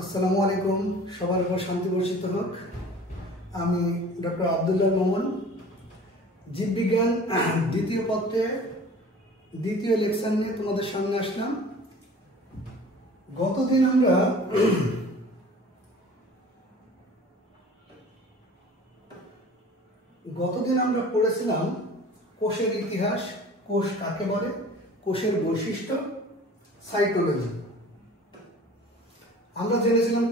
আসসালামু আলাইকুম। সবার উপর শান্তি বর্ষিত হোক। আমি ডক্টর আব্দুল্লাহ মোমন, জীববিজ্ঞান দ্বিতীয় পত্রে দ্বিতীয় লেকচার নিয়ে তোমাদের সামনে আসলাম। গতদিন আমরা পড়েছিলাম কোষের ইতিহাস, কোষ কাকে বলে, কোষের বৈশিষ্ট্য, সাইটোলজি। আমরা জেনেছিলাম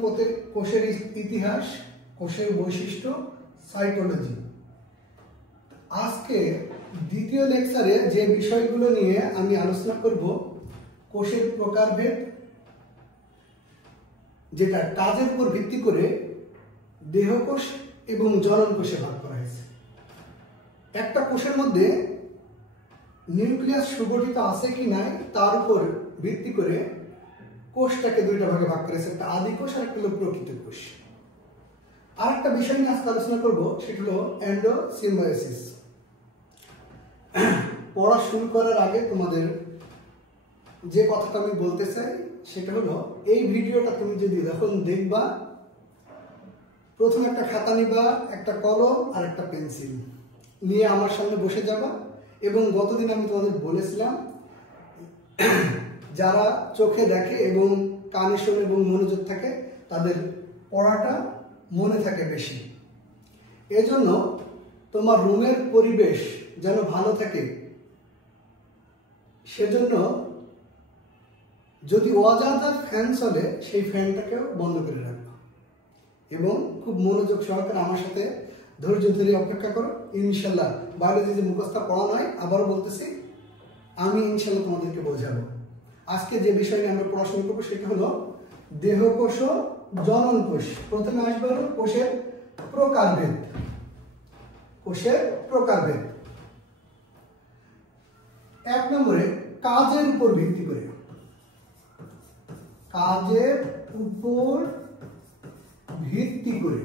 কোষের ইতিহাস, কোষের বৈশিষ্ট্য, সাইটোলজি। আজকে দ্বিতীয় লেকচারে যে বিষয়গুলো নিয়ে আমি আলোচনা করব, কোষের প্রকারভেদ, যেটা কাজের উপর ভিত্তি করে দেহকোষ এবং জনন কোষে ভাগ করা হয়েছে। একটা কোষের মধ্যে নিউক্লিয়াস সুগঠিত আছে কি নাই তার উপর ভিত্তি করে কোষটাকে দুইটা ভাগে ভাগ করেছে, একটা আদি কোষ আর একটা হলো প্রকৃত কোষ। আর একটা বিষয় নিয়ে আজকে আলোচনা করব, সেটা হলো এন্ডোসিম্বায়োসিস। পড়া শুরু করার আগে তোমাদের যে কথাটা আমি বলতে চাই সেটা হলো, এই ভিডিওটা তুমি যদি যখন দেখবা, প্রথমে একটা খাতা নিবা, একটা কলম আর একটা পেন্সিল নিয়ে আমার সামনে বসে যাবা। এবং গতদিন আমি তোমাদের বলেছিলাম, যারা চোখে দেখে এবং কানে শোনে এবং মনোযোগ থাকে তাদের পড়াটা মনে থাকে বেশি। এজন্য তোমার রুমের পরিবেশ যেন ভালো থাকে, সেজন্য যদি অযাচিত ফ্যান চলে সেই ফ্যানটাকেও বন্ধ করে রাখবো এবং খুব মনোযোগ সহকারে আমার সাথে ধৈর্য ধরে অপেক্ষা করো। ইনশাল্লাহ বায়োলজি যে মুখস্থ পড়া নয়, আবারও বলতেছি, আমি ইনশাল্লাহ তোমাদেরকে বোঝাবো। আজকে যে বিষয় নিয়ে আমরা পড়াশোনা করবো সেটা হলো দেহকোষ ও জনন কোষ। প্রথমে আসবে হলো কোষের প্রকারভেদ। কোষের প্রকারভেদ 1 নম্বরে কাজের উপর ভিত্তি করে। কাজের উপর ভিত্তি করে,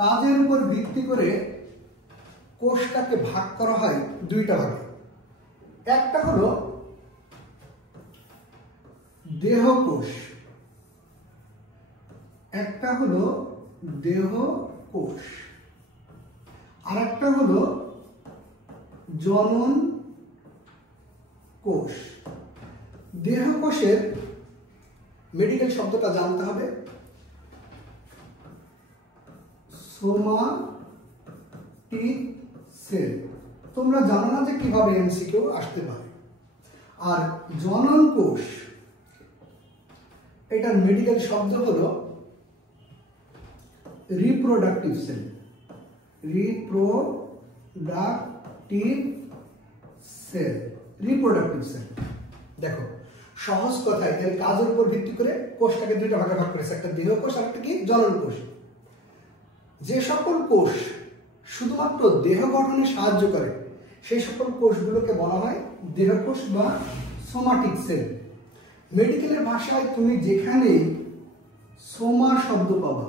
কাজের উপর ভিত্তি করে কোষটাকে ভাগ করা হয় দুইটা ভাগে। একটা হলো দেহকোষ, একটা হলো দেহকোষ, আর একটা হলো জনন কোষ। দেহকোষের মেডিকেল শব্দটা জানতে হবে, সোমাটিক সেল। তোমরা জানো না যে কিভাবে এমসিকিউ আসতে পারে। আর জনন কোষ, এটার মেডিকেল শব্দ হলো reproductive cell. Reproductive cell, reproductive cell. দেখো, সহজ কথায় এর কাজের উপর ভিত্তি করে কোষটাকে দুইটা ভাগে ভাগ করেছে, একটা দেহকোষ আর একটা কি জনন কোষ। যে সকল কোষ শুধুমাত্র দেহ গঠনে সাহায্য করে সেই সকল কোষগুলোকে বলা হয় দেহকোষ বা সোমাটিক সেল। মেডিকেলের ভাষায় তুমি যেখানে সোমা শব্দ পাবা,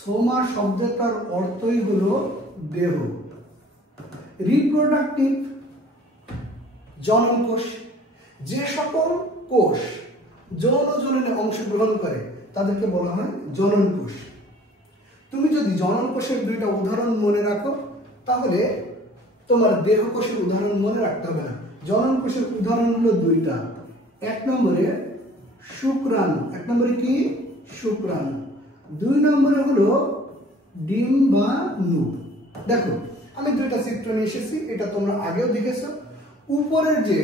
সোমা শব্দটার অর্থই হলো দেহ। রিপ্রোডাক্টিভ জনন কোষ, যে সকল কোষ যৌন জননে অংশগ্রহণ করে তাদেরকে বলা হয় জনন কোষ। তুমি যদি জনন কোষের দুইটা উদাহরণ মনে রাখো, তাহলে তোমার দেহকোষের উদাহরণ মনে রাখতে হবে না। জনন কোষের উদাহরণ হলো দুইটা। 1 নম্বরে শুক্রাণু, 1 নম্বরে কি শুক্রাণু, 2 নম্বরে হলো ডিম্বাণু। দেখো, আমি দুইটা চিত্র নিয়ে এসেছি, এটা তোমরা আগেও দেখেছো। উপরের যে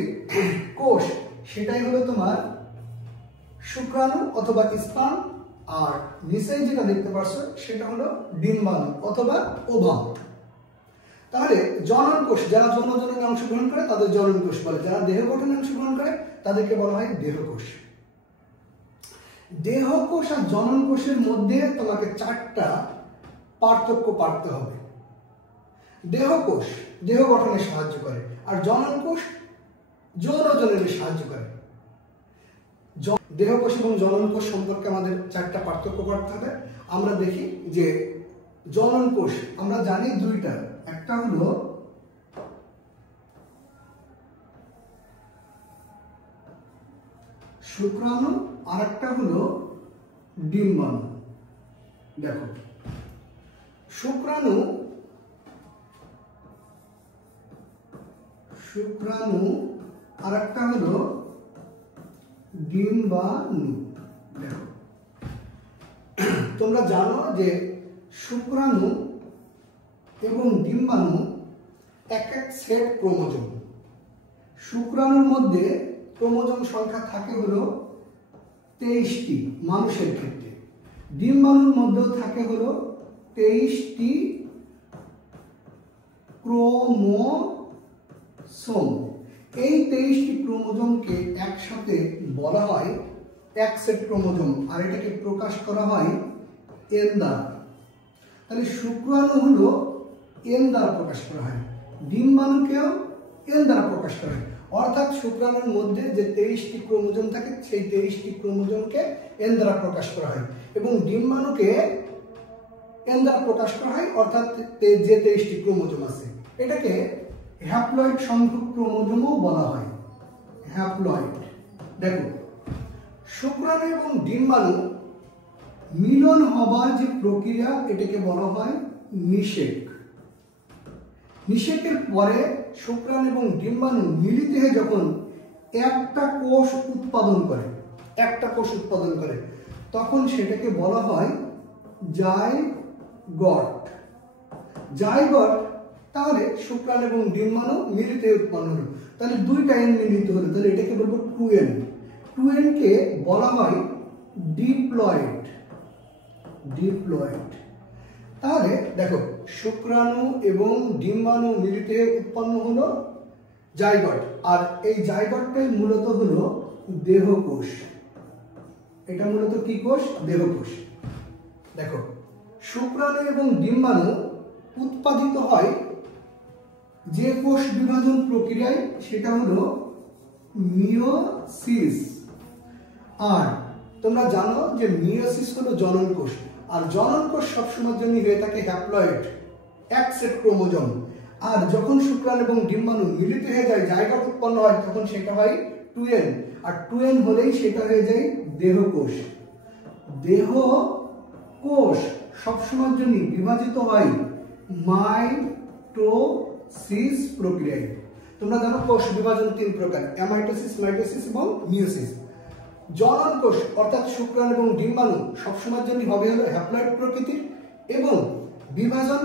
কোষ সেটাই হলো তোমার শুক্রাণু অথবা স্পার্ম, আর নিচেই যেটা দেখতে পাচ্ছ সেটা হলো ডিম্বাণু অথবা ওভাম। তাহলে জনন কোষ, যারা যৌন জননে অংশগ্রহণ করে তাদের জনন কোষ বলে, যারা দেহ গঠনে অংশগ্রহণ করে তাদেরকে বলা হয় দেহকোষ। দেহকোষ আর জনন কোষের মধ্যে তোমাকে 4টা পার্থক্য পারতে হবে। দেহকোষ দেহ গঠনে সাহায্য করে, আর জনন কোষ যৌন জননে সাহায্য করে। দেহকোষ এবং জনন কোষ সম্পর্কে আমাদের 4টা পার্থক্য করতে হবে। আমরা দেখি যে জনন কোষ আমরা জানি দুইটা, একটা হলো শুক্রাণু আর একটা হলো ডিম্বাণু। দেখো শুক্রাণু আর একটা হলো ডিম্বাণু। দেখো তোমরা জানো যে শুক্রাণু এবং ডিম্বাণু এক এক সেট ক্রোমোজোম। শুক্রাণুর মধ্যে ক্রোমোজোম সংখ্যা থাকে হলো 23টি মানুষের ক্ষেত্রে, ডিম্বাণুর মধ্যেও থাকে হলো 23টি ক্রোমোসোম। এই 23টি ক্রোমোজোমকে একসাথে বলা হয় এক সেট ক্রোমোজোম, আর এটাকে প্রকাশ করা হয় এন দ্বারা। তাহলে শুক্রাণু হলো এন দ্বারা প্রকাশ করা হয়, ডিম্বাণুকেও এন দ্বারা প্রকাশ করা হয়। অর্থাৎ শুক্রাণুর মধ্যে যে 23টি ক্রোমোজোম থাকে সেই 23টি ক্রোমোজোমকে এন দ্বারা প্রকাশ করা হয়, এবং ডিম্বাণুকে এন দ্বারা প্রকাশ করা হয় অর্থাৎ যে 23টি ক্রোমোজোম আছে। এটাকে হ্যাপ্লয়েড সংখ্যক ক্রোমোজোমও বলা হয়, হ্যাপ্লয়েড। দেখো শুক্রাণু এবং ডিম্বাণু মিলন হবার যে প্রক্রিয়া এটাকে বলা হয় নিষেক। নিষেকের পরে শুক্রাণু এবং ডিম্বাণু মিলিত হয়ে যখন একটা কোষ উৎপাদন করে তখন সেটাকে বলা হয় জাইগট। জাইগট তাহলে শুক্রাণু এবং ডিম্বাণু মিলিত হয়ে উৎপন্ন হলো, তাহলে দুইটা এন মিলিত হলো, তাহলে এটাকে বলবো 2n। 2n কে বলা হয় ডিপ্লয়েড। তাহলে দেখো শুক্রাণু এবং ডিম্বাণু মিলিত হয়ে উৎপন্ন হলো জাইগট, আর এই জাইগটটাই মূলত হলো দেহকোষ। এটা মূলত কি কোষ? দেহকোষ। দেখো শুক্রাণু এবং ডিম্বাণু উৎপাদিত হয় যে কোষ বিভাজন প্রক্রিয়ায়, সেটা হলো মিওসিস। আর তোমরা জানো যে মিওসিস হলো জনন কোষ, আর জনন কোষ সবসময়ের জন্য হয়ে থাকে হ্যাপ্লয়েড, এক সেট ক্রোমোজোম। আর যখন শুক্রাণু এবং ডিম্বাণু মিলিত হয়ে যায়, জাইগট উৎপন্ন হয়, তখন সেটা হয় 2n, আর 2n হলেই সেটা হয়ে যায় দেহকোষ। দেহকোষ সবসময়ের জন্য বিভাজিত হয় মাইটোসিস প্রক্রিয়ায়। তোমরা জানো কোষ বিভাজন 3 প্রকার, অ্যামাইটোসিস, মাইটোসিস এবং মিওসিস। জনন কোষ অর্থাৎ শুক্রাণু এবং ডিম্বাণু সবসময়ের জন্য হবে হলো হ্যাপ্লয়েড প্রকৃতির, এবং বিভাজন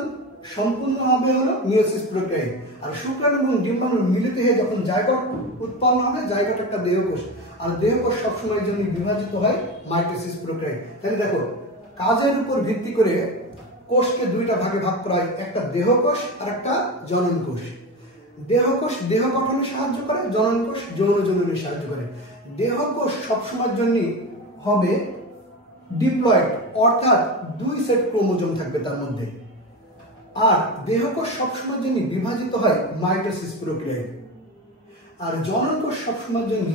সম্পূর্ণ হবে হলো মিওসিস প্রক্রিয়ায়। আর শুক্রাণু এবং ডিম্বাণু মিলিত হয়ে যখন জাইগট উৎপন্ন হবে, জাইগট একটা দেহকোষ, আর দেহকোষ সবসময়ের জন্য বিভাজিত হয় মাইটোসিস প্রক্রিয়ায়। তাহলে দেখো কাজের উপর ভিত্তি করে কোষকে দুইটা ভাগে ভাগ করা হয়, একটা দেহকোষ আর একটা জনন কোষ। দেহকোষ দেহ গঠনে সাহায্য করে, জনন কোষ যৌন জননে সাহায্য করে। দেহকোষ সবসময়ের জন্য হবে ডিপ্লয়েড, অর্থাৎ 2 সেট ক্রোমোজোম থাকবে তার মধ্যে। আর দেহকোষ সবসময়ের জন্য বিভাজিত হয় মাইটোসিস প্রক্রিয়ায়, আর জনন কোষ সবসময়ের জন্য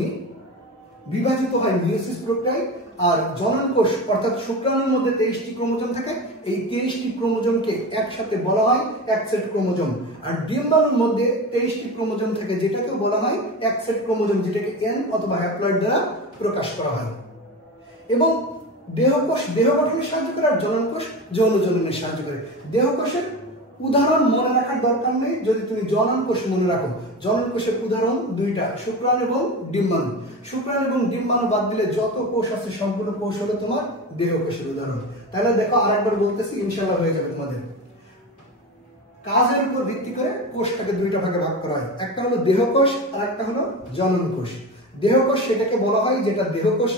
বিভাজিত হয় মিওসিস প্রক্রিয়ায়। আর জনন কোষ অর্থাৎ শুক্রাণুর মধ্যে 23টি ক্রোমোজোম থাকে, এই 23টি ক্রোমোজোমকে একসাথে বলা হয় এক সেট ক্রোমোজোম। আর ডিম্বাণুর মধ্যে 23টি ক্রোমোজোম থাকে, যেটাকে বলা হয় এক সেট ক্রোমোজোম, যেটাকে এন অথবা হ্যাপ্লয়েড দ্বারা প্রকাশ করা হয়। এবং দেহকোষ দেহ গঠনে সাহায্য করে, আর জনন কোষ যৌন জননে সাহায্য করে। দেহকোষের উদাহরণ মনে রাখার দরকার নেই, যদি তুমি জনন কোষ মনে রাখো। জনন কোষের উদাহরণ দুইটা, শুক্রাণু এবং ডিম্বাণু। শুক্রাণু এবং ডিম্বাণু বাদ দিলে যত কোষ আছে সবগুলো কোষ হলো তোমার দেহকোষের উদাহরণ। তাহলে দেখো আরেকবার বলতেছি, ইনশাআল্লাহ হয়ে যাবে তোমাদের। কাজের উপর ভিত্তি করে কোষটাকে দুইটা ভাগে ভাগ করা হয়, একটা হলো দেহকোষ আর একটা হলো জনন কোষ। দেহকোষ সেটাকে বলা হয় যেটা দেহকোষ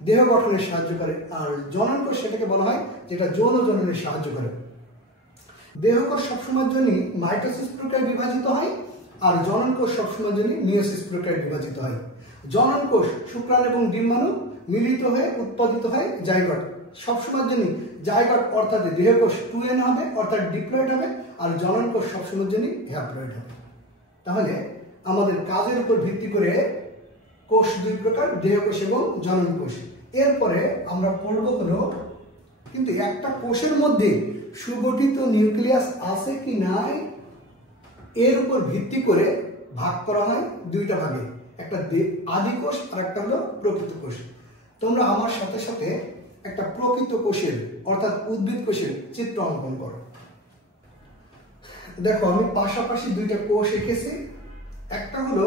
দেহ গঠনে সাহায্য করে, আর জনন কোষ সেটাকে বলা হয় যেটা যৌন জননে সাহায্য করে। দেহকোষ সবসময়ের জন্য মাইটোসিস প্রক্রিয়ায় বিভাজিত হয়, আর জনন কোষ সবসময়ের জন্য মিওসিস প্রক্রিয়ায় বিভাজিত হয়। জনন কোষ শুক্রাণু এবং ডিম্বাণু মিলিত হয়ে উৎপাদিত হয় জাইগট। সবসময়ের জন্য জাইগট অর্থাৎ দেহকোষ 2n হবে, অর্থাৎ ডিপ্লয়েড হবে, আর জনন কোষ সবসময়ের জন্য হ্যাপ্লয়েড হবে। তাহলে আমাদের কাজের উপর ভিত্তি করে কোষ দুই প্রকার, দেহকোষ এবং জনন কোষ। এরপরে আমরা পড়ব হলো কিন্তু একটা কোষের মধ্যে সুগঠিত নিউক্লিয়াস আছে কি নাই এর উপর ভিত্তি করে ভাগ করা হয় দুইটা ভাগে, একটা আদি কোষ আর একটা হলো প্রকৃত কোষ। তোমরা আমার সাথে সাথে একটা প্রকৃত কোষের অর্থাৎ উদ্ভিদ কোষের চিত্র অঙ্কন করো। দেখো আমি পাশাপাশি দুইটা কোষ এঁকেছি, একটা হলো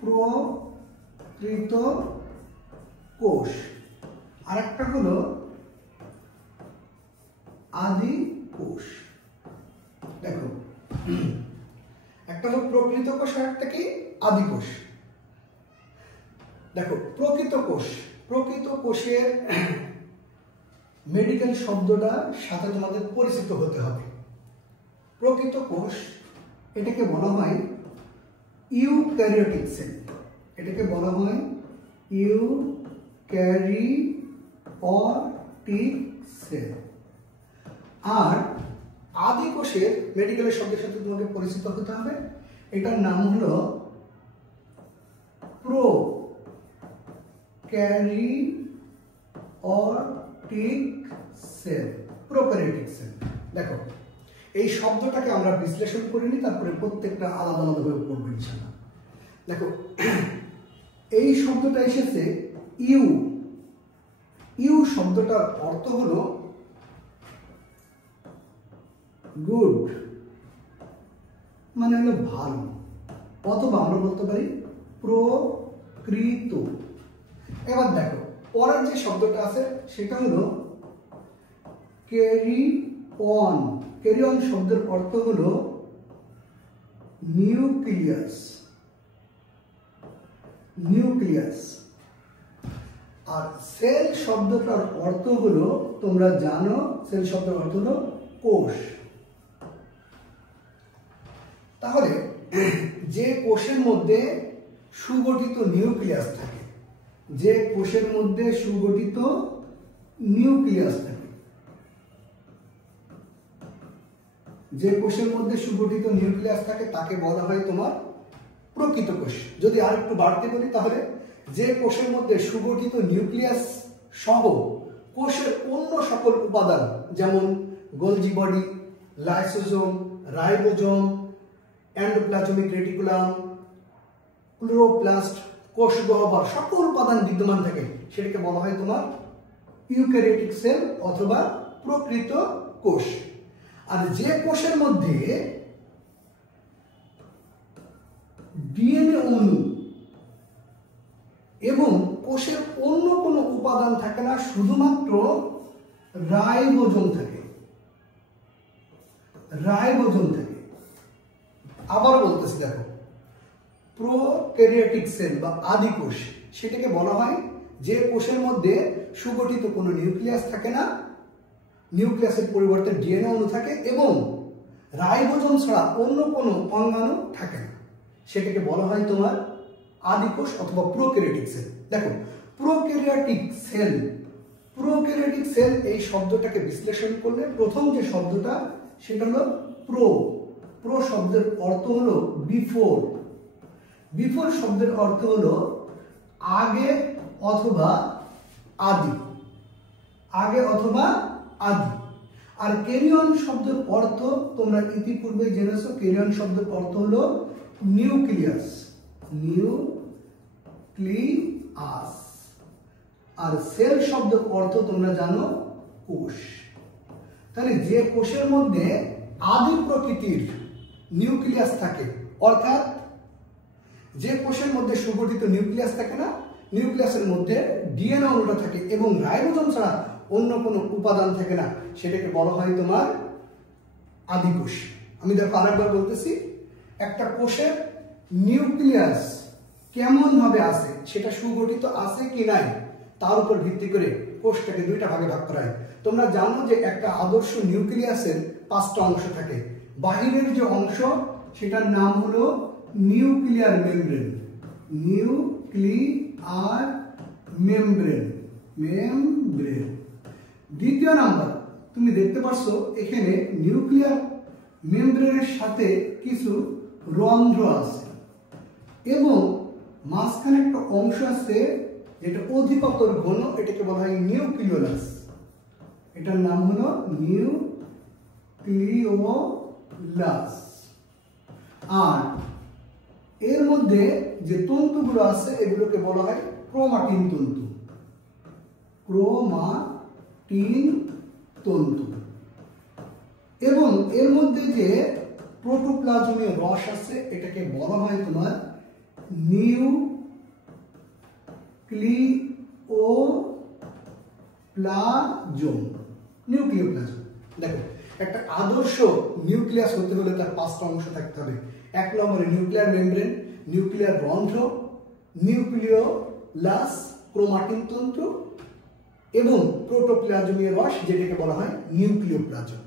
প্রকৃত কোষ আর একটা হলো আদি কোষ। দেখো একটা হলো প্রকৃত কোষ আর একটা কি আদি কোষ। দেখো প্রকৃত কোষের মেডিকেল শব্দটার সাথে তোমাদের পরিচিত হতে হবে। প্রকৃত কোষ এটাকে বলা হয় ইউক্যারিওটিক সেল, এটাকে বলা হয় ইউক্যারিওটিক সেল। আর আদি কোষের মেডিকেলের শব্দের সাথে তোমাকে পরিচিত হতে হবে, এটার নাম হলো প্রোক্যারিওটিক সেল, প্রোক্যারিওটিক সেল। দেখো এই শব্দটাকে আমরা বিশ্লেষণ করিনি, তারপরে প্রত্যেকটা আলাদা আলাদাভাবে পড়বো ইনশাআল্লাহ। দেখো এই শব্দটা এসেছে ইউ শব্দটার অর্থ হলো গুড, মানে হলো ভালো, অথবা আমরা বলতে পারি প্রকৃত। এবার দেখো পরের যে শব্দটা আছে সেটা হলো ক্যারি অন। ক্যারি অন শব্দের অর্থ হলো নিউক্লিয়াস। আর সেল শব্দটার অর্থ হলো, তোমরা জানো সেল শব্দের অর্থ হলো কোষ। তাহলে যে কোষের মধ্যে সুগঠিত নিউক্লিয়াস থাকে, যে কোষের মধ্যে সুগঠিত নিউক্লিয়াস থাকে, যে কোষের মধ্যে সুগঠিত নিউক্লিয়াস থাকে তাকে বলা হয় তোমার প্রকৃত কোষ। যদি আর একটু বাড়তে বলি তাহলে যে কোষের মধ্যে সুগঠিত নিউক্লিয়াস সহ কোষের অন্য সকল উপাদান যেমন Golgi body, lysosome, ribosome, endoplasmic reticulum, chloroplast, কোষ গহ্বর সকল উপাদান বিদ্যমান থাকে সেটাকে বলা হয় তোমার ইউক্যারিওটিক সেল অথবা প্রকৃত কোষ। আর যে কোষের মধ্যে ডিএনএ অণু এবং কোষের অন্য কোনো উপাদান থাকে না, শুধুমাত্র রাইবোজোম থাকে, আবার বলতেছি দেখো প্রোক্যারিওটিক সেল বা আদি কোষ সেটাকে বলা হয় যে কোষের মধ্যে সুগঠিত কোনো নিউক্লিয়াস থাকে না, নিউক্লিয়াসের পরিবর্তে ডিএনএ অণু থাকে এবং রাইবোজোম ছাড়া অন্য কোনো অঙ্গাণু থাকে না, সেটাকে বলা হয় তোমার আদি কোষ অথবা প্রোক্যারিওটিক সেল। দেখো প্রোক্যারিওটিক সেল এই শব্দটাকে বিশ্লেষণ করলে প্রথম যে শব্দটা সেটা হলো প্রো শব্দের অর্থ হলো বিফোর শব্দের অর্থ হলো আগে অথবা আদি। আর ক্যারিয়ন শব্দের অর্থ তোমরা ইতিপূর্বে জেনেছো, ক্যারিয়ন শব্দের অর্থ হলো নিউক্লিয়াস। আর সেল শব্দের অর্থ তোমরা জানো কোষ। তাহলে যে কোষের মধ্যে আদি প্রকৃতির নিউক্লিয়াস থাকে, অর্থাৎ যে কোষের মধ্যে সুগঠিত নিউক্লিয়াস থাকে না, নিউক্লিয়াসের মধ্যে ডিএনএ অণুটা থাকে এবং রাইবোজোম ছাড়া অন্য কোনো উপাদান থাকে না, সেটাকে বলা হয় তোমার আদি কোষ। আমি দেখো আরেকবার বলতেছি, একটা কোষের নিউক্লিয়াস কেমন ভাবে আছে, সেটা সুগঠিত আছে কি নাই তার উপর ভিত্তি করে কোষটাকে দুইটা ভাগে ভাগ করা হয়। তোমরা জানো যে একটা আদর্শ নিউক্লিয়াসের 5টা অংশ থাকে। বাহিরের যে অংশ সেটার নাম হলো নিউক্লিয়ার মেমব্রেন। দ্বিতীয় নাম্বার তুমি দেখতে পাচ্ছ এখানে নিউক্লিয়ার মেমব্রেনের সাথে কিছু রন্ধ্র আছে এবং মাঝখানে একটা অংশ আছে যেটা অধিকতর ঘন, এটাকে বলা হয় নিউক্লিওলাস। এটার নাম হলো নিউক্লিওলাস। আর এর মধ্যে যে তন্তুগুলো আছে এগুলোকে বলা হয় ক্রোমাটিন তন্তু। ক্রোমাটিন তন্তু। এবং এর মধ্যে যে প্রোটোপ্লাজমীয় রস আছে এটাকে বলা হয় তোমার নিউক্লিওপ্লাজম। নিউক্লিওপ্লাজম। দেখো একটা আদর্শ নিউক্লিয়াস হতে হলে তার 5টা অংশ থাকতে হবে। 1 নম্বরে নিউক্লিয়ার মেমব্রেন, নিউক্লিয়ার রন্ধ্র, নিউক্লিওলাস ক্রোমাটিন তন্তু এবং প্রোটোপ্লাজমীয় রস যেটাকে বলা হয় নিউক্লিওপ্লাজম।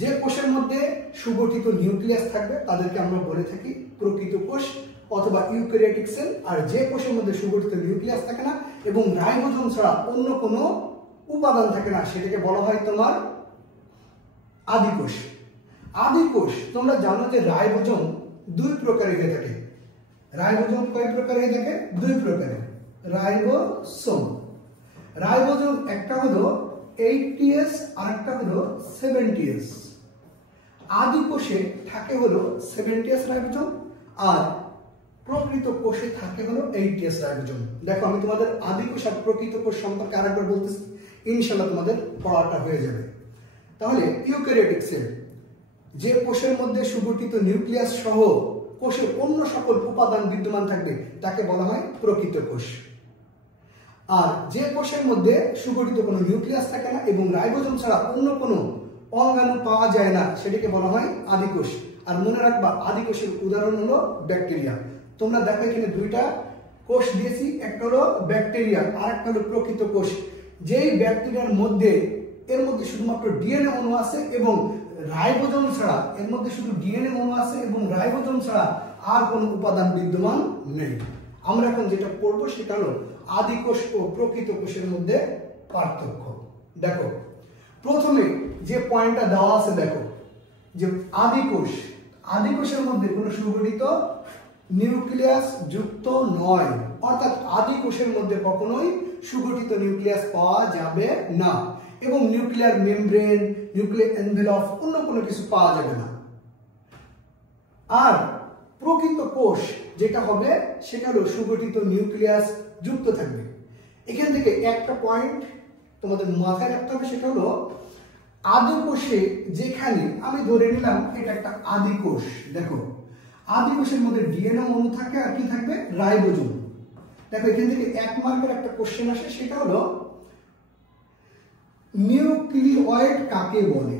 যে কোষের মধ্যে সুগঠিত নিউক্লিয়াস থাকবে তাদেরকে আমরা বলে থাকি প্রকৃত কোষ অথবা ইউক্যারিওটিক সেল। আর যে কোষের মধ্যে সুগঠিত নিউক্লিয়াস থাকে না এবং রাইবোজোম ছাড়া অন্য কোনো উপাদান থাকে না সেটাকে বলা হয় তোমার আদিকোষ। আদিকোষ তোমরা জানো যে রাইবোজোম 2 প্রকারের হয়ে থাকে। রাইবোজোম কয় প্রকার হয়ে থাকে? 2 প্রকারের। রাইবোসোম। রাইবোজোম একটা হলো 8ts আর একটা হলো 7ts। আদিকোষে থাকে হলো 7ts রাইবোজোম আর প্রকৃত কোষে থাকে হলো 8ts রাইবোজোম। দেখো আমি তোমাদের আদিকোষ আর প্রকৃত কোষ সম্পর্কে আরেকবার বলতেছি, ইনশাআল্লাহ তোমাদের পড়াটা হয়ে যাবে। তাহলে ইউক্যারিওটিক সেল, যে কোষের মধ্যে সুগঠিত নিউক্লিয়াস সহ কোষের অন্য সকল উপাদান বিদ্যমান থাকবে তাকে বলা হয় প্রকৃত কোষ। আর যে কোষের মধ্যে সুগঠিত কোনো নিউক্লিয়াস থাকে না এবং রাইবোজোম ছাড়া অন্য কোনো অঙ্গাণু পাওয়া যায় না সেটাকে বলা হয় আদিকোষ। আর মনে রাখবা আদিকোষের উদাহরণ হলো ব্যাকটেরিয়া। তোমরা দেখো এখানে 2টা কোষ দিয়েছি, একটা হলো ব্যাকটেরিয়া আর একটা হলো প্রকৃত কোষ। যেই ব্যাকটেরিয়ার মধ্যে এর মধ্যে শুধুমাত্র ডিএনএ অণু আছে এবং রাইবোজোম ছাড়া, এর মধ্যে শুধু ডিএনএ অণু আছে এবং রাইবোজোম ছাড়া আর কোনো উপাদান বিদ্যমান নেই। আমরা এখন যেটা পড়বো সেটা হলো আদিকোষ ও প্রকৃত কোষের মধ্যে পার্থক্য। দেখো প্রথমে যে পয়েন্টটা দেওয়া আছে, দেখো যে আদিকোষের মধ্যে কোনো সুগঠিত নিউক্লিয়াস যুক্ত নয়, অর্থাৎ আদিকোষের মধ্যে কখনোই সুগঠিত নিউক্লিয়াস পাওয়া যাবে না এবং নিউক্লিয়ার মেমব্রেন, নিউক্লিয়ার এনভেলপ অন্য কোনো কিছু পাওয়া যাবে না। আর প্রকৃত কোষ যেটা হবে সেটা হলো সুগঠিত নিউক্লিয়াস যুক্ত থাকবে। এখান থেকে একটা পয়েন্ট তোমাদের মাথায় রাখতে হবে, সেটা হলো আদিকোষে যেখানে আমি ধরে নিলাম এটা একটা আদিকোষ, দেখো আদিকোষের মধ্যে ডিএনএ অণু থাকে আর কি থাকবে? রাইবোজোম। দেখো এখান থেকে 1 মার্কের একটা কোশ্চেন আসে, সেটা হলো নিউক্লিওয়েড কাকে বলে?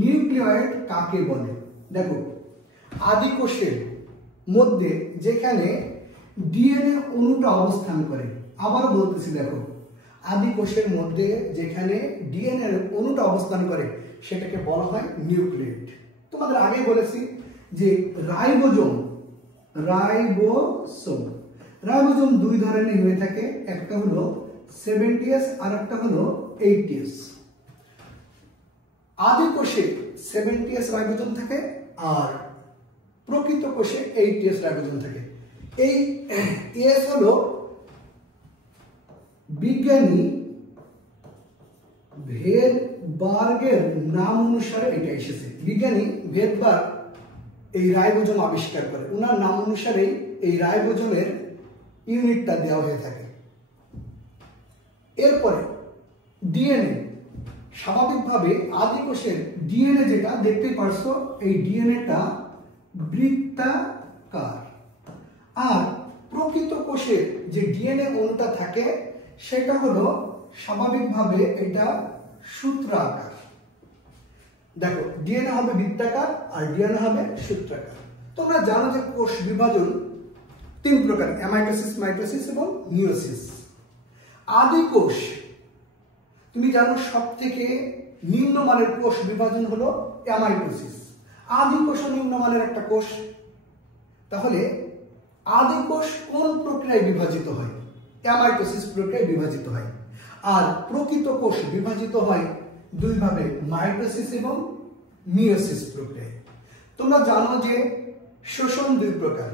নিউক্লিওয়েড কাকে বলে? দেখো আদিকোষের মধ্যে যেখানে ডিএনএ অণুটা অবস্থান করে, আবার বলতেছি দেখো আদিকোষের মধ্যে যেখানে ডিএনএ অণুটা অবস্থান করে সেটাকে বলা হয় নিউক্লিয়েট। তোমাদের আগে বলেছি যে রাইবোজোম 2 ধরনের হয়ে থাকে, একটা হলো 7ts আর একটা হলো 8ts। আদিকোষে 7ts রাইবোজোম থাকে আর প্রকৃত কোষে 8ts রাইবোজোম থাকে। এই এস হলো বিজ্ঞানী ভেদবার্গের নাম অনুসারে এটা এসেছে। বিজ্ঞানী ভেদবার্গ এই রাইবোজোম আবিষ্কার করে, ওনার নাম অনুসারে এই রাইবোজোমের ইউনিটটা দেওয়া হয়ে থাকে। এরপরে ডিএনএ, স্বাভাবিকভাবে আদিকোষের ডিএনএ যেটা দেখতে পারছো এই ডিএনএটা বৃত্তাকার, আর প্রকৃত কোষে যে ডিএনএ অণুটা থাকে সেটা হলো স্বাভাবিকভাবে এটা সূত্রাকার। দেখো ডিএনএ হবে বৃত্তাকার আর ডিএনএ হবে সূত্রাকার। তোমরা জানো যে কোষ বিভাজন 3 প্রকার, অ্যামাইটোসিস, মাইটোসিস এবং মিয়োসিস। আদিকোষ তুমি জানো সবথেকে নিম্নমানের কোষ বিভাজন হলো অ্যামাইটোসিস। আদিকোষ নিম্নমানের একটা কোষ। তাহলে আদিকোষ কোন প্রক্রিয়ায় বিভাজিত হয়? অ্যামাইটোসিস প্রক্রিয়ায় বিভাজিত হয়। আর প্রকৃত কোষ বিভাজিত হয় 2 ভাবে, মাইটোসিস এবং মিয়োসিস প্রক্রিয়ায়। তোমরা জানো যে শ্বসন 2 প্রকার।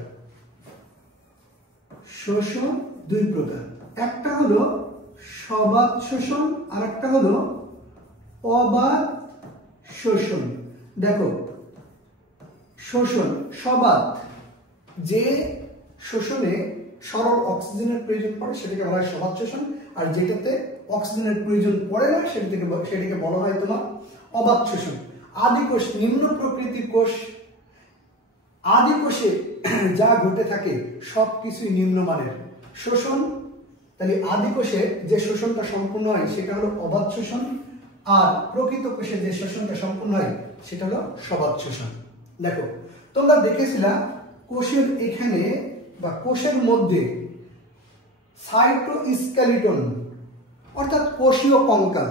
শ্বসন 2 প্রকার, একটা হলো সবাত শোষণ আর একটা হলো অবাত শোষণ। দেখো শোষণ সবাত, যে শোষণে সরল অক্সিজেনের প্রয়োজন পড়ে সেটাকে বলা হয় সবাত শোষণ, আর যেটাতে অক্সিজেনের প্রয়োজন পড়ে না সেটাকে বলা হয় তোমার অবাত শোষণ। আদি কোষ নিম্ন প্রকৃতির কোষ, আদি কোষে যা ঘটে থাকে সবকিছুই নিম্নমানের শোষণ। তাহলে আদি কোষে যে শোষণটা সম্পূর্ণ হয় সেটা হলো অবাত শোষণ, আর প্রকৃত কোষে যে শোষণটা সম্পূর্ণ হয় সেটা হলো সবাত শোষণ। দেখো তোমরা দেখেছিলা কোষের এখানে বা কোষের মধ্যে সাইটোস্কেলিটন অর্থাৎ কোষীয় কঙ্কাল,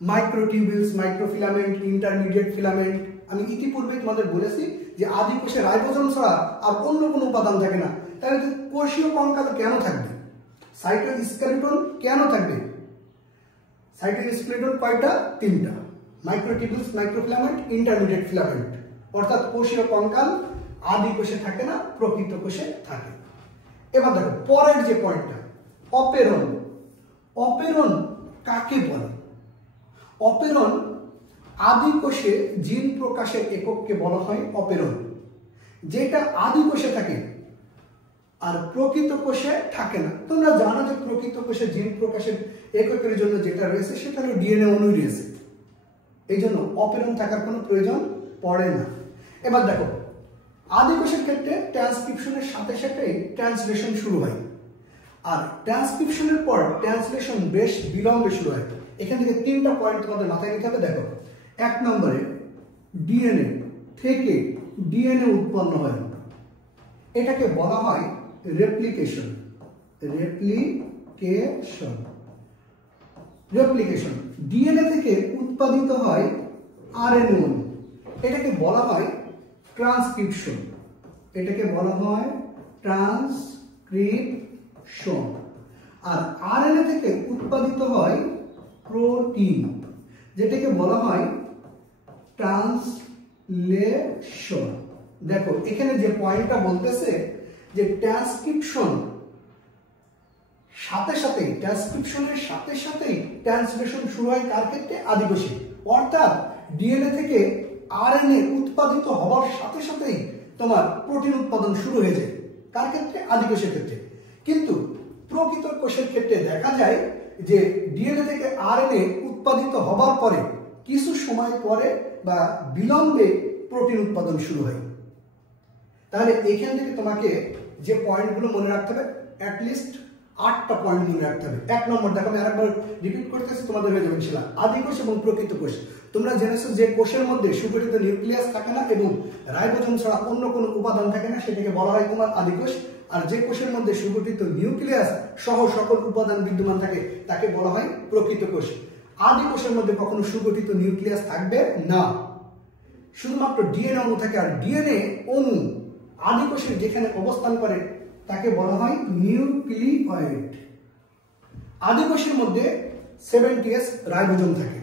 মাইক্রোটিউবিউলস, মাইক্রোফিলামেন্ট, ইন্টারমিডিয়েট ফিলামেন্ট। আমি ইতিপূর্বে তোমাদের বলেছি যে আদি কোষে রাইবোজোম ছাড়া আর অন্য কোনো উপাদান থাকে না, তাহলে কোষীয় কঙ্কাল কেন থাকবে, সাইটোস্কেলিটন কেন থাকবে? সাইটোস্কেলিটন কয়টা? তিনটা, মাইক্রোটিউবিউলস, মাইক্রোফিলামেন্ট, ইন্টারমিডিয়েট ফিলামেন্ট। অর্থাৎ কোষীয় কঙ্কাল আদি কোষে থাকে না, প্রকৃত কোষে থাকে। এবার দেখো পরের যে পয়েন্টটা, অপেরণ। অপেরণ কাকে বলে? অপেরণ আদি কোষে জিন প্রকাশের একককে বলা হয় অপেরণ, যেটা আদি কোষে থাকে আর প্রকৃত কোষে থাকে না। তোমরা জানো যে প্রকৃত কোষে জিন প্রকাশের এককের জন্য যেটা রয়েছে সেটা হলো ডিএনএ অণু রয়েছে, এই জন্য অপেরণ থাকার কোনো প্রয়োজন পড়ে না। এবার দেখো আদি কোষের ক্ষেত্রে ট্রান্সক্রিপশনের সাথে সাথে ট্রান্সলেশন শুরু হয়, আর ট্রান্সক্রিপশনের পর ট্রান্সলেশন বেশ বিলম্বে শুরু হয়। এখান থেকে তিনটা পয়েন্ট তোমাদের মাথায় নিতে হবে। দেখো এক নম্বরে ডিএনএ থেকে ডিএনএ উৎপন্ন হয়, এটাকে বলা হয় রেপ্লিকেশন। রেপ্লিকেশন রেপ্লিকেশন ডিএনএ থেকে উৎপাদিত হয় আরএনএ অণু, এটাকে বলা হয় ট্রান্সক্রিপশন। এটাকে বলা হয় ট্রান্সক্রিপশন। আর আরএনএ থেকে উৎপাদিত হয় প্রোটিন, যেটাকে বলা হয় ট্রান্সলেশন। দেখো এখানে যে পয়েন্টটা বলতেছে যে ট্রান্সক্রিপশনের সাথে সাথেই ট্রান্সলেশন শুরু হয় কার ক্ষেত্রে? আদি কোষে। অর্থাৎ ডিএনএ থেকে আরএনএ উৎপাদিত হওয়ার সাথে সাথেই তোমার প্রোটিন উৎপাদন শুরু হয়ে যায় কার ক্ষেত্রে? আদি কোষের ক্ষেত্রে। কিন্তু প্রকৃত কোষের ক্ষেত্রে দেখা যায় যে ডিএনএ থেকে আরএনএ উৎপাদিত হবার পরে কিছু সময় পরে বা বিলম্বে প্রোটিন উৎপাদন শুরু হয়। তাহলে এখান থেকে তোমাকে যে পয়েন্টগুলো মনে রাখতে হবে, অ্যাটলিস্ট 8টা পয়েন্ট মনে রাখতে হবে। এক নম্বর দেখো আমি আরেকবার রিপিট করতেছি, তোমাদের হয়ে যাবে ইনশাআল্লাহ। আদি কোষ এবং প্রকৃত কোষ। তোমরা জেনেছো যে কোষের মধ্যে সুগঠিত নিউক্লিয়াস থাকে না এবং রাইবোজোম ছাড়া অন্য কোনো উপাদান থাকে না, সেটাকে বলা হয় তোমার আদি কোষ। আর যে কোষের মধ্যে সুগঠিত নিউক্লিয়াস সহ সকল উপাদান বিদ্যমান থাকে তাকে বলা হয় প্রকৃত কোষ। আদি কোষের মধ্যে কখনো সুগঠিত নিউক্লিয়াস থাকবে না, শুধুমাত্র ডিএনএ অণু থাকে। আর ডিএনএ অণু আদি কোষের যেখানে অবস্থান করে তাকে বলা হয় নিউক্লিওয়েড। আদি কোষের মধ্যে 70S রাইবোজোম থাকে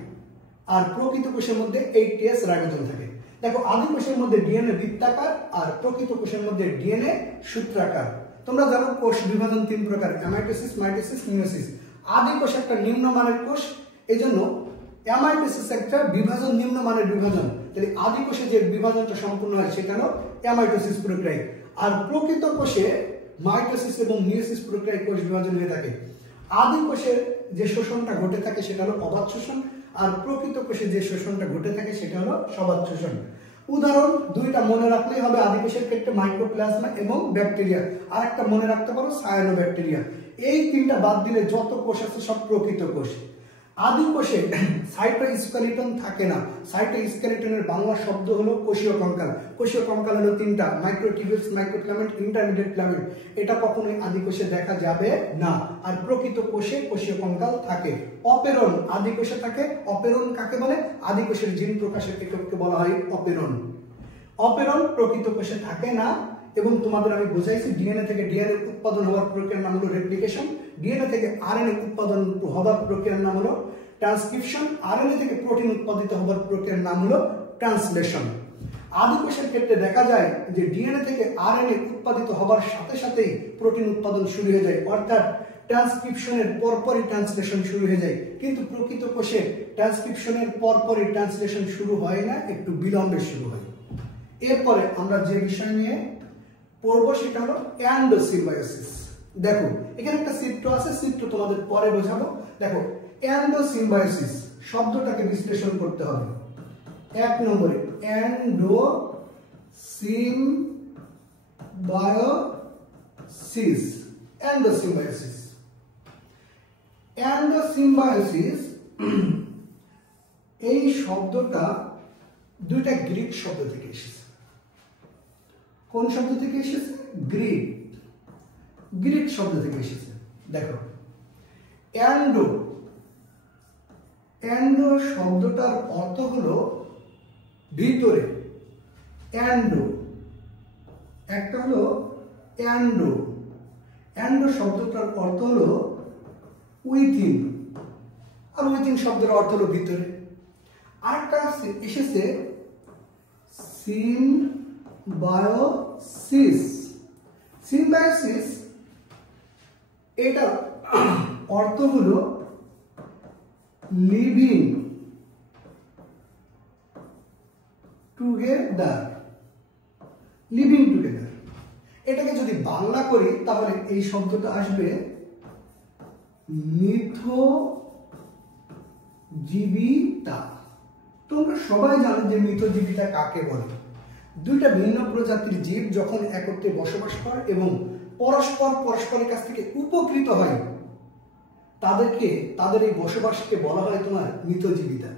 আর প্রকৃত কোষের মধ্যে 80S রাইবোজোম থাকে। দেখো আদি কোষের মধ্যে ডিএনএ বৃত্তাকার আর প্রকৃত কোষের মধ্যে ডিএনএ সূত্রাকার। তোমরা জানো কোষ বিভাজন 3 প্রকার, অ্যামাইটোসিস, মাইটোসিস, মিয়োসিস। আদি কোষ একটা নিম্নমানের কোষ, এজন্য অ্যামাইটোসিস একটা বিভাজন, নিম্নমানের বিভাজন। তাহলে আদি কোষে যে বিভাজনটা সম্পূর্ণ হয় সেটা হলো অ্যামাইটোসিস প্রক্রিয়ায়। আর প্রকৃত কোষে মাইটোসিস এবং মিয়োসিস প্রক্রিয়ায় কোষ বিভাজন হয়ে থাকে। আদি কোষের যে শোষণটা ঘটে থাকে সেটা হলো অবাত শোষণ, আর প্রকৃত কোষে যে শোষণটা ঘটে থাকে সেটা হলো সবাত শোষণ। উদাহরণ দুইটা মনে রাখলেই হবে, আদি কোষের ক্ষেত্রে মাইক্রোপ্লাজমা এবং ব্যাকটেরিয়া, আর একটা মনে রাখতে পারো সায়ানোব্যাকটেরিয়া। এই তিনটা বাদ দিলে যত কোষ আছে সব প্রকৃত কোষ। আদি কোষে সাইটোস্কেলিটন থাকে না। সাইটোস্কেলিটনের বাংলা শব্দ হলো কোষীয় কঙ্কাল। কোষীয় কঙ্কাল হলো তিনটা, মাইক্রোটিউবিউলস, মাইক্রোফিলামেন্ট, ইন্টারমিডিয়েট ফিলামেন্ট। এটা কখনোই আদি কোষে দেখা যাবে না। আর প্রকৃত কোষে কোষীয় কঙ্কাল থাকে। অপেরণ আদি কোষে থাকে। অপেরণ কাকে বলে? আদি কোষের জিন প্রকাশের একককে বলা হয় অপেরণ। অপেরণ প্রকৃত কোষে থাকে না। এবং তোমাদের আমি বোঝাইছি ডিএনএ থেকে ডিএনএ উৎপাদন হওয়ার প্রক্রিয়ার নাম হলো রেপ্লিকেশন, ডিএনএ থেকে আরএনএ উৎপাদন হওয়ার প্রক্রিয়ার নাম হলো ট্রান্সক্রিপশন, আরএনএ থেকে প্রোটিন উৎপাদিত হওয়ার প্রক্রিয়ার নাম হলো ট্রান্সলেশন। আদি কোষের ক্ষেত্রে দেখা যায় যে ডিএনএ থেকে আরএনএ উৎপাদিত হওয়ার সাথে সাথেই প্রোটিন উৎপাদন শুরু হয়ে যায়, অর্থাৎ ট্রান্সক্রিপশনের পরপরই ট্রান্সলেশন শুরু হয়ে যায়। কিন্তু প্রকৃত কোষে ট্রান্সক্রিপশনের পরপরই ট্রান্সলেশন শুরু হয় না, একটু বিলম্বে শুরু হয়। এরপরে আমরা যে বিষয় নিয়ে পড়বো সেটা হলো এন্ডোসিম্বায়োসিস। দেখো এখানে একটা চিত্র আছে, চিত্র তোমাদের পরে বোঝাবো। দেখো এন্ডোসিম্বায়োসিস শব্দটাকে বিশ্লেষণ করতে হবে। 1 নম্বরে এন্ডোসিম্বায়োসিস, এন্ডোসিম্বায়োসিস, এন্ডোসিম্বায়োসিস এই শব্দটা দুইটা গ্রিক শব্দ থেকে এসেছে। কোন শব্দ থেকে এসেছে? গ্রিক শব্দ থেকে এসেছে। দেখো এন্ডো, এন্ডো শব্দটার অর্থ হলো ভিতরে। এন্ডো একটা হলো এন্ডো, এন্ডো শব্দটার অর্থ হলো উইথিন, আর উইথিন শব্দের অর্থ হলো ভিতরে। আরেকটা এসেছে সিম্বায়োসিস। সিম্বায়োসিস এটার অর্থ হলো লিভিং টুগেদার, লিভিং টুগেদার। এটাকে যদি বাংলা করি তাহলে এই শব্দটা আসবে মিথজীবিতা। তোমরা সবাই জানো যে মিথজীবিতা কাকে বলে। দুইটা ভিন্ন প্রজাতির জীব যখন একত্রে বসবাস করে এবং পরস্পরের কাছ থেকে উপকৃত হয়, তাদেরকে, তাদের এই বসবাসকে বলা হয় তোমার মিথজীবিতা।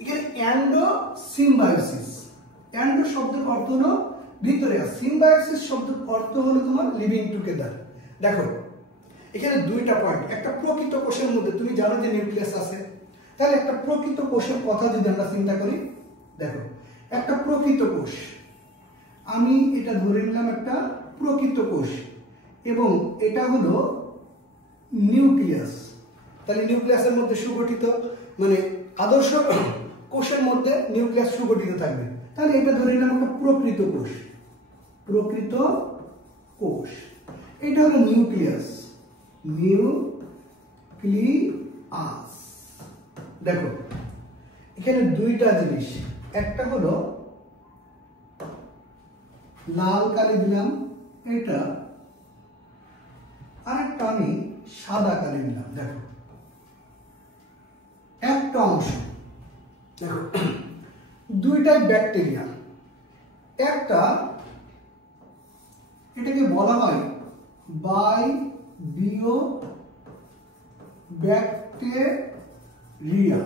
এখানে এন্ডোসিম্বায়োসিস, এন্ডো শব্দের অর্থ হলো ভিতরে, আর সিম্বায়োসিস শব্দের অর্থ হলো তোমার লিভিং টুগেদার। দেখো এখানে দুইটা পয়েন্ট। একটা প্রকৃত কোষের মধ্যে তুমি জানো যে নিউক্লিয়াস আছে, তাহলে একটা প্রকৃত কোষের কথা যদি আমরা চিন্তা করি, দেখো একটা প্রকৃত কোষ, আমি এটা ধরে নিলাম একটা প্রকৃত কোষ, এবং এটা হলো নিউক্লিয়াস। তাহলে নিউক্লিয়াসের মধ্যে সুগঠিত, মানে আদর্শ কোষের মধ্যে নিউক্লিয়াস সুগঠিত থাকবে। তাহলে এটা ধরে নিলাম একটা প্রকৃত কোষ, প্রকৃত কোষ। এটা হলো নিউক্লিয়াস, নিউক্লিয়াস। দেখো এখানে দুইটা জিনিস, একটা হলো লাল কালি দিলাম এটা, আরেকটা আমি সাদা কালি দিলাম। দেখো একটা অংশ, দেখো দুইটাই ব্যাকটেরিয়া। একটা এটাকে বলা হয় বাইবিও ব্যাকটেরিয়া,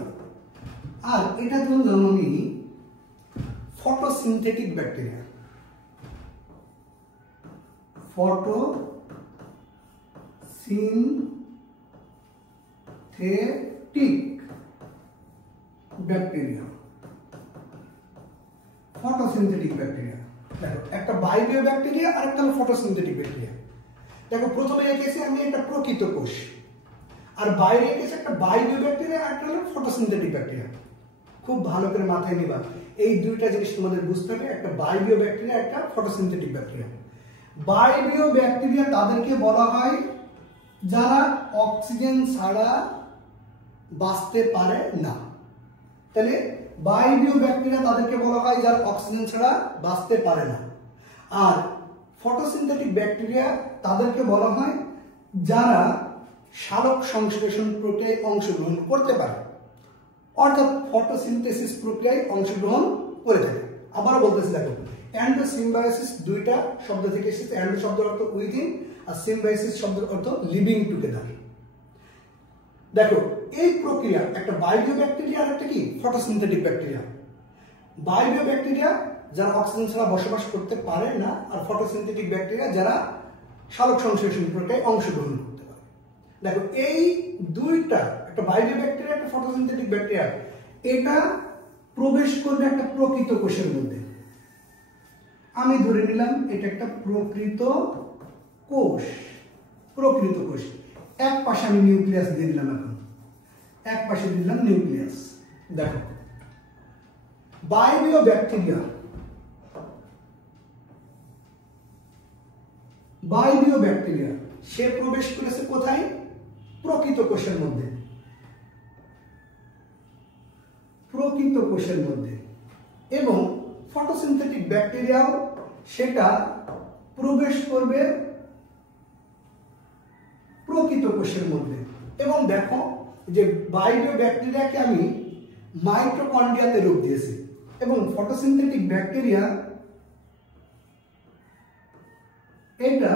আর এটা ধরলাম আমি photosynthetic bacteria. Photosynthetic bacteria, photosynthetic bacteria. দেখো একটা বায়বীয় ব্যাকটেরিয়া আর একটা হলো ফটোসিনথেটিক ব্যাকটেরিয়া। দেখো প্রথমে এঁকেছি আমি একটা প্রকৃত কোষ, আর বাইরে এঁকেছি একটা বায়বীয় ব্যাকটেরিয়া আর একটা হলো ফটোসিনথেটিক ব্যাকটেরিয়া। খুব ভালো করে মাথায় নিবা, এই দুইটা জিনিস তোমাদের বুঝতে হবে, একটা বায়বীয় ব্যাকটেরিয়া, একটা ফটোসিনথেটিক ব্যাকটেরিয়া। বায়বীয় ব্যাকটেরিয়া তাদেরকে বলা হয় যারা অক্সিজেন ছাড়া বাঁচতে পারে না। তাহলে বায়বীয় ব্যাকটেরিয়া তাদেরকে বলা হয় যারা অক্সিজেন ছাড়া বাঁচতে পারে না, আর ফটোসিনথেটিক ব্যাকটেরিয়া তাদেরকে বলা হয় যারা সালোক সংশ্লেষণ প্রক্রিয়ায় অংশগ্রহণ করতে পারে, অর্থাৎ ফটোসিনথেসিস প্রক্রিয়ায় অংশগ্রহণ করে থাকে। আবার বলতেছি, দেখো এন্ডোসিম্বায়োসিস দুইটা শব্দ থেকে এসেছে। এন্ডো শব্দের অর্থ উইথিন, আর সিম্বায়োসিস শব্দের অর্থ লিভিং টুগেদার। দেখো এই প্রক্রিয়া, একটা বায়বীয় ব্যাকটেরিয়া আর একটা কি ফটোসিনথেটিক ব্যাকটেরিয়া। বায়বীয় ব্যাকটেরিয়া যারা অক্সিজেন ছাড়া বসবাস করতে পারে না, আর ফটোসিনথেটিক ব্যাকটেরিয়া যারা সালোক সংশ্লেষণ প্রক্রিয়ায় অংশগ্রহণ করতে পারে। দেখো এই দুইটা, একটা বায়বীয় ব্যাকটেরিয়া, একটা ফটোসিনথেটিক ব্যাকটেরিয়া, এটা প্রবেশ করবে একটা প্রকৃত কোষের মধ্যে। আমি ধরে নিলাম এটা একটা প্রকৃত কোষ, প্রকৃত কোষ। এক পাশে আমি নিউক্লিয়াস দিয়ে দিলাম, এখন এক পাশে দিলাম নিউক্লিয়াস। দেখো বায়বীয় ব্যাকটেরিয়া, বায়বীয় ব্যাকটেরিয়া সে প্রবেশ করেছে কোথায়? প্রকৃত কোষের মধ্যে, প্রকৃত কোষের মধ্যে। এবং ফটোসিনথেটিক ব্যাকটেরিয়াও সেটা প্রবেশ করবে প্রকৃত কোষের মধ্যে। এবং দেখো যে বাইরের ব্যাকটেরিয়াকে আমি মাইটোকন্ড্রিয়াতে রূপ দিয়েছি এবং ফটোসিনথেটিক ব্যাকটেরিয়া এটা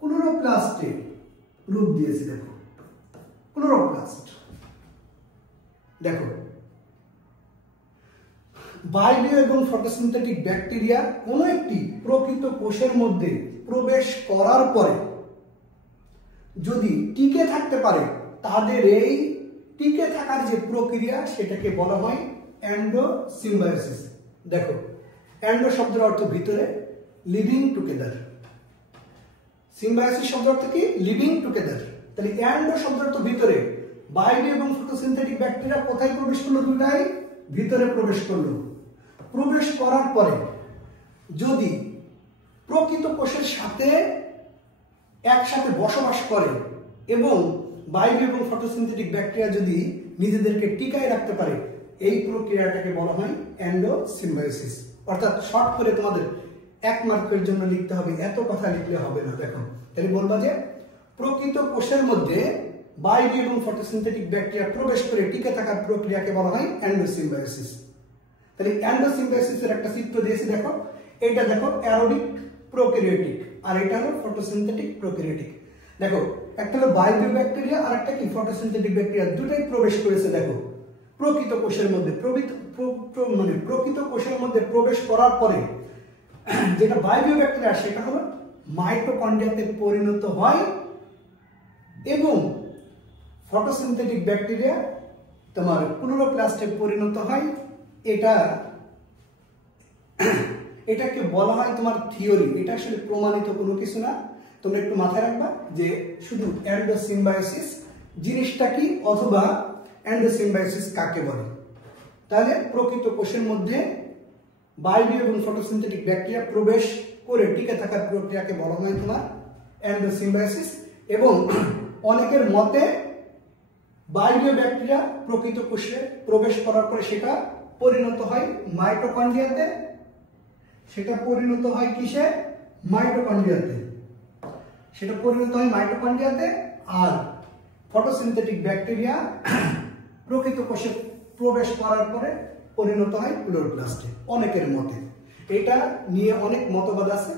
ক্লোরোপ্লাস্টে রূপ দিয়েছি। দেখো ক্লোরোপ্লাস্ট, দেখো বাইরেও এবং ফটোসিনথেটিক ব্যাকটেরিয়া কোনো একটি প্রকৃত কোষের মধ্যে প্রবেশ করার পরে যদি টিকে থাকতে পারে, তাদের এই টিকে থাকার যে প্রক্রিয়া সেটাকে বলা হয় এন্ডোসিম্বায়োসিস। দেখো এন্ডো শব্দের অর্থ ভিতরে, লিভিং টুগেদার। সিম্বায়োসিস শব্দের অর্থ কি? Living together. তাহলে এন্ডো শব্দের অর্থ ভিতরে। বাইরে এবং ফটোসিনথেটিক ব্যাকটেরিয়া কোথায় প্রবেশ করলো? দুটাই ভিতরে প্রবেশ করলো। প্রবেশ করার পরে যদি প্রকৃত কোষের সাথে একসাথে বসবাস করে এবং বাইরে এবং ফটোসিনথেটিক ব্যাকটেরিয়া যদি নিজেদেরকে টিকায় রাখতে পারে, এই প্রক্রিয়াটাকে বলা হয় এন্ডোসিম্বায়োসিস। অর্থাৎ শর্ট করে তোমাদের 1 মার্কের জন্য লিখতে হবে, এত কথা লিখলে হবে না। দেখো তাহলে বলবা যে প্রকৃত কোষের মধ্যে বাইরে এবং ফটোসিনথেটিক ব্যাকটেরিয়া প্রবেশ করে টিকে থাকার প্রক্রিয়াকে বলা হয় এন্ডোসিম্বায়োসিস। তাহলে এন্ডোসিম্বায়োসিসের একটা চিত্র দিয়েছি, দেখো এইটা দেখো অ্যারোবিক প্রোক্যারিওটিক আর এটা হলো ফটোসিনথেটিক প্রোক্যারিওটিক। দেখো একটা হলো বাইরে ব্যাকটেরিয়া আর একটা কি ফটোসিনথেটিক ব্যাকটেরিয়া, দুটাই প্রবেশ করেছে। দেখো প্রকৃত কোষের মধ্যে প্রকৃত কোষের মধ্যে প্রবেশ করার পরে যেটা বাইরে ব্যাকটেরিয়া সেটা হলো মাইটোকন্ড্রিয়াতে পরিণত হয় এবং ফটোসিনথেটিক ব্যাকটেরিয়া তোমার ক্লোরোপ্লাস্টে পরিণত হয়। এটাকে বলা হয় তোমার থিওরি, এটা আসলে প্রমাণিত কোনো কিছু না। তোমরা একটু মাথায় রাখবা যে শুধু এন্ডোসিম্বায়োসিস জিনিসটা কি অথবা এন্ডোসিম্বায়োসিস কাকে বলে। তাহলে প্রকৃত কোষের মধ্যে বাইরে এবং ফটোসিনথেটিক ব্যাকটেরিয়া প্রবেশ করে টিকে থাকার প্রক্রিয়াকে বলা হয় তোমার এন্ডোসিম্বায়োসিস। এবং অনেকের মতে বাইরে ব্যাকটেরিয়া প্রকৃত কোষে প্রবেশ করার পরে সেটা পরিণত হয় মাইটোকন্ড্রিয়াতে। সেটা পরিণত হয় কিসে? মাইটোকন্ড্রিয়াতে। সেটা পরিণত হয় মাইটোকন্ড্রিয়াতে। আর ফটোসিনথেটিক ব্যাকটেরিয়া প্রকৃত কোষে প্রবেশ করার পরে পরিণত হয় ক্লোরোপ্লাস্টে অনেকের মতে। এটা নিয়ে অনেক মতবাদ আছে,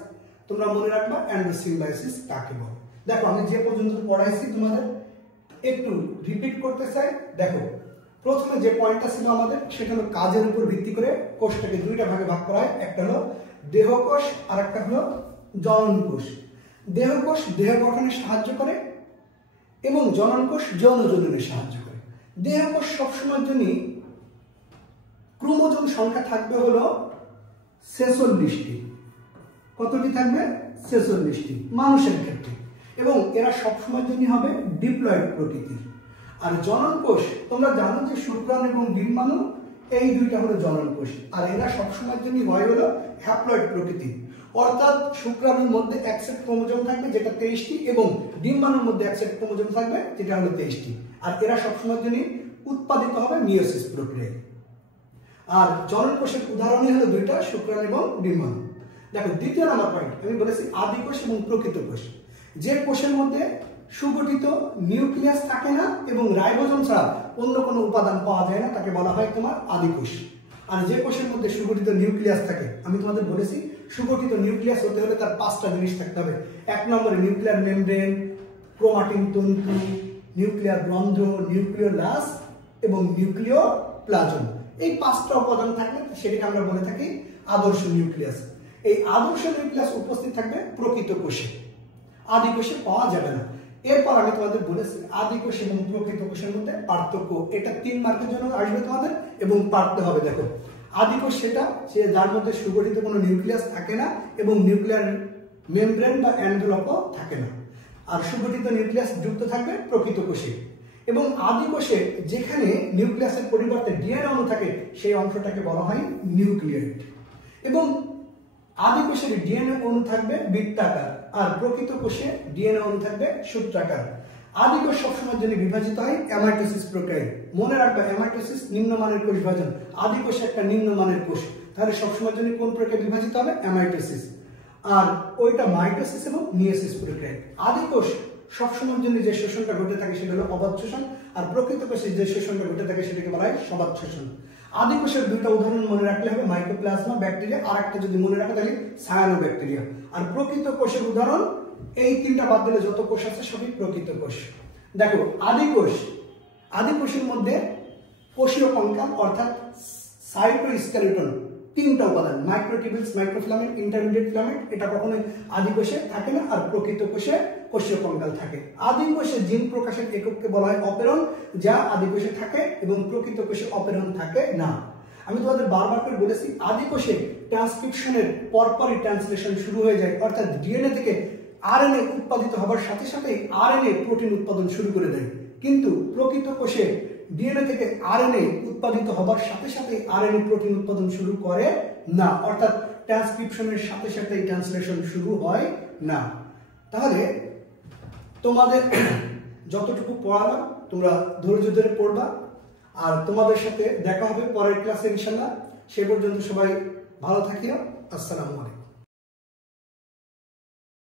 তোমরা মনে রাখবা এন্ডোসিম্বায়োসিস কাকে বলে। দেখো আমি যে পর্যন্ত পড়াইছি তোমাদের একটু রিপিট করতে চাই। দেখো প্রথমে যে পয়েন্টটা ছিল আমাদের সেটা হলো কাজের উপর ভিত্তি করে কোষটাকে দুইটা ভাগে ভাগ করা হয়, একটা হলো দেহকোষ আর একটা হলো জনন কোষ। দেহকোষ দেহ গঠনে সাহায্য করে এবং জনন কোষ যৌন জননে সাহায্য করে। দেহকোষ সবসময়ের জন্য ক্রোমোজোম সংখ্যা থাকবে হলো 46টি। কতটি থাকবে? 46টি মানুষের ক্ষেত্রে। এবং এরা সবসময়ের জন্য হবে ডিপ্লয়েড প্রকৃতির। আর জনন কোষ তোমরা জানো যে শুক্রাণু এবং ডিম্বাণু এই দুইটা হলো জনন কোষ, আর এরা সবসময়ের জন্য হয় হলো হ্যাপ্লয়েড প্রকৃতির। অর্থাৎ শুক্রাণুর মধ্যে এক সেট ক্রোমোজোম থাকবে যেটা 23টি এবং ডিম্বাণুর মধ্যে এক সেট ক্রোমোজোম থাকবে যেটা হলো 23টি। আর এরা সবসময়ের জন্য উৎপাদিত হবে মিয়োসিস প্রক্রিয়ায়। আর জনন কোষের উদাহরণই হলো দুইটা, শুক্রাণু এবং ডিম্বাণু। দেখো দ্বিতীয় নাম্বার পয়েন্ট আমি বলেছি আদি কোষ এবং প্রকৃত কোষ। যে কোষের মধ্যে সুগঠিত নিউক্লিয়াস থাকে না এবং রাইবোজোম ছাড়া অন্য কোনো উপাদান পাওয়া যায় না তাকে বলা হয় তোমার আদি কোষ। আর যে কোষের মধ্যে সুগঠিত নিউক্লিয়াস থাকে, আমি তোমাদের বলেছি সুগঠিত নিউক্লিয়াস হতে হলে তার 5টা জিনিস থাকতে হবে। 1 নম্বরে নিউক্লিয়ার মেমব্রেন, ক্রোমাটিন তন্তু, নিউক্লিয়ার রন্ধ্র, নিউক্লিওলাস এবং নিউক্লিওপ্লাজম। এই 5টা উপাদান থাকলে সেটাকে আমরা বলে থাকি আদর্শ নিউক্লিয়াস। এই আদর্শ নিউক্লিয়াস উপস্থিত থাকবে প্রকৃত কোষে, আদি কোষে পাওয়া যাবে না। এরপর আমি তোমাদের বলেছি আদি কোষ এবং প্রকৃত কোষের মধ্যে পার্থক্য, এটা 3 মার্কের জন্য আসবে তোমাদের এবং পারতে হবে। দেখো আদি কোষ সেটা যার মধ্যে সুগঠিত কোনো নিউক্লিয়াস থাকে না এবং নিউক্লিয়ার মেমব্রেন বা এনভেলপও থাকে না। আর সুগঠিত নিউক্লিয়াস যুক্ত থাকবে প্রকৃত কোষে। এবং আদি কোষে যেখানে নিউক্লিয়াসের পরিবর্তে ডিএনএ অণু থাকে সেই অংশটাকে বলা হয় নিউক্লিয়েট। এবং আদি কোষের ডিএনএ অণু থাকবে বৃত্তাকার আর প্রকৃত কোষে ডিএনএ অণু থাকবে সূত্রাকার। আদি কোষ সবসময়ের জন্য বিভাজিত হয় অ্যামাইটোসিস প্রক্রিয়ায়। মনে রাখবে অ্যামাইটোসিস নিম্নমানের কোষ বিভাজন, আদি কোষ একটা নিম্নমানের কোষ। তাহলে সবসময়ের জন্য কোন প্রক্রিয়া বিভাজিত হবে? অ্যামাইটোসিস। আর ওইটা মাইটোসিস এবং মিয়োসিস প্রক্রিয়া। আদি কোষ সবসময়ের জন্য যে শোষণটা ঘটে থাকে সেটা হলো অবাধ শোষণ, আর প্রকৃত কোষে যে শোষণটা ঘটে থাকে সেটাকে বলা হয় সবাধ শোষণ। আদি কোষের দুইটা উদাহরণ মনে রাখলে হবে, মাইক্রোপ্লাজমা ব্যাকটেরিয়া, আর একটা যদি মনে রাখো তাহলে সায়ানোব্যাকটেরিয়া। আর প্রকৃত কোষের উদাহরণ এই তিনটা বাদ দিলে যত কোষ আছে সবই প্রকৃত কোষ। দেখো আদি কোষের মধ্যে কোষীয় কঙ্কাল অর্থাৎ সাইটোস্কেলেটন তিনটা উপাদান, মাইক্রোটিবিউলস, মাইক্রোফিলামেন্ট, ইন্টারমিডিয়েট ফিলামেন্ট, এটা কখনোই আদি কোষে থাকে না। আর প্রকৃত কোষে কোষীয় কঙ্কাল থাকে। আদি কোষে জিন প্রকাশের একককে বলা হয় অপেরন, যা আদি কোষে থাকে, এবং প্রকৃত কোষে অপেরন থাকে না। আমি তোমাদের বারবার করে বলেছি, আদি কোষে ট্রান্সক্রিপশনের পরপরই ট্রান্সলেশন শুরু হয়ে যায়, অর্থাৎ ডিএনএ থেকে আরএনএ উৎপাদিত হবার সাথে সাথে আরএনএ প্রোটিন উৎপাদন শুরু করে দেয়। কিন্তু প্রকৃত কোষে ডিএনএ থেকে আরএনএ উৎপাদিত হবার সাথে সাথে আরএনএ প্রোটিন উৎপাদন শুরু করে না, অর্থাৎ ট্রান্সক্রিপশনের সাথে সাথে ট্রান্সলেশন শুরু হয় না। তাহলে তোমাদের যতটুকু পড়ালাম তোমরা ধৈর্য ধরে পড়বা, আর তোমাদের সাথে দেখা হবে পরের ক্লাসে ইনশাআল্লাহ। সে পর্যন্ত সবাই ভালো থাকিও। আসসালামু আলাইকুম।